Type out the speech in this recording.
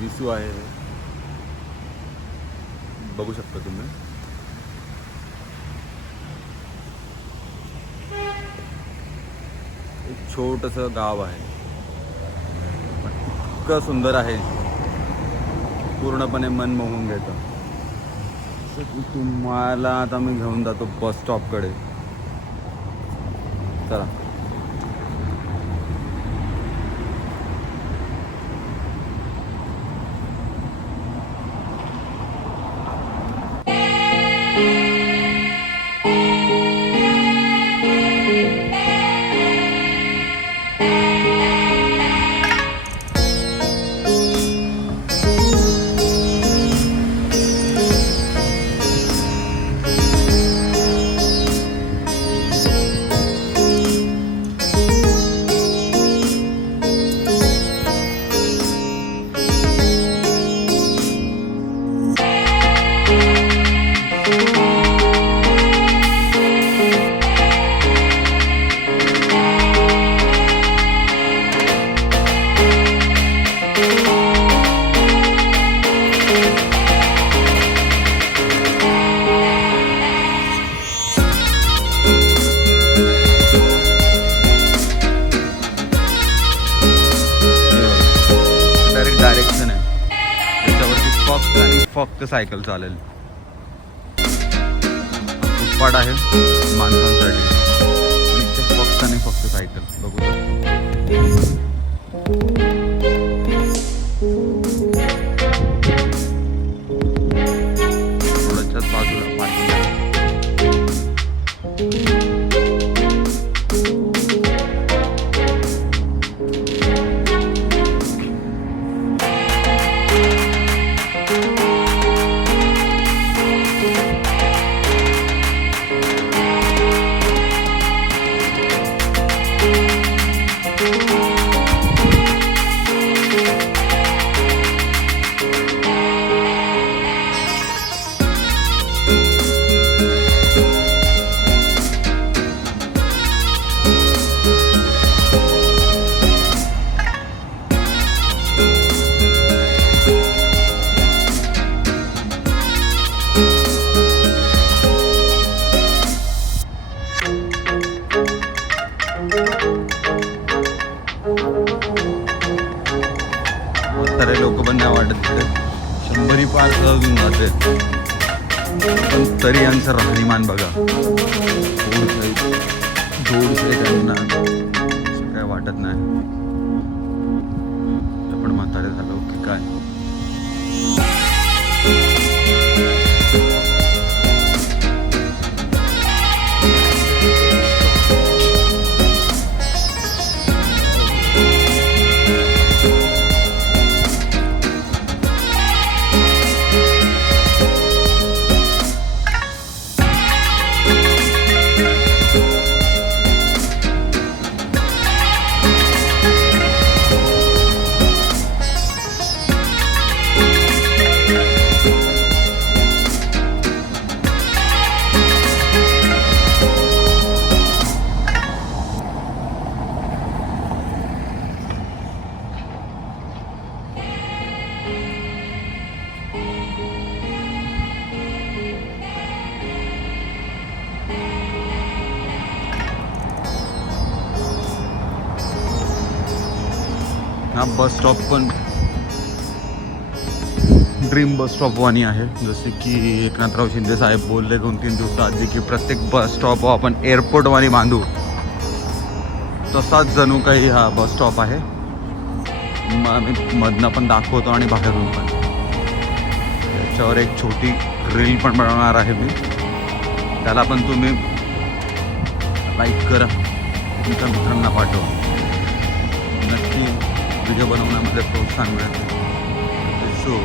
विसू आहे, बघू शकता तुम्ही. एक छोटंसं गाव आहे, पण इतकं सुंदर आहे, पूर्णपणे मन मोहून घेतं. तुम्हाला आता मी घेऊन जातो बस स्टॉपकडे. चला. डायरेक्शन आहे त्याच्यावरती फक्त सायकल चालेल. फुटपाथ आहे माणसांसाठी, आणि इथे फक्त सायकल. बघू थोड्याच्याच बाजूला पार्किंग आहे. सारे लोक पण नाही वाटत, 100 पार सहज होऊन जाते. पण तरी यांचं राहणीमान बघा, थोडंसं त्यांना असं काय वाटत नाही. आपण म्हातारे झालो की काय. हा बस स्टॉप पण ड्रीम बस स्टॉप वाणी आहे. जसे की एकनाथराव शिंदे साहेब बोलले 2-3 दिवसाआधी की प्रत्येक बस स्टॉप आपण एअरपोर्ट वाणी बांधू, तसाच जणू काही हा बस स्टॉप आहे. मी मधनं पण दाखवतो आणि बाहेरून पण. त्याच्यावर एक छोटी रील पण बनवणार आहे मी, त्याला पण तुम्ही लाईक करा, तुमच्या मित्रांना पाठवा. नक्की व्हिडिओ बनवण्यामध्ये प्रोत्साहन मिळेल. सो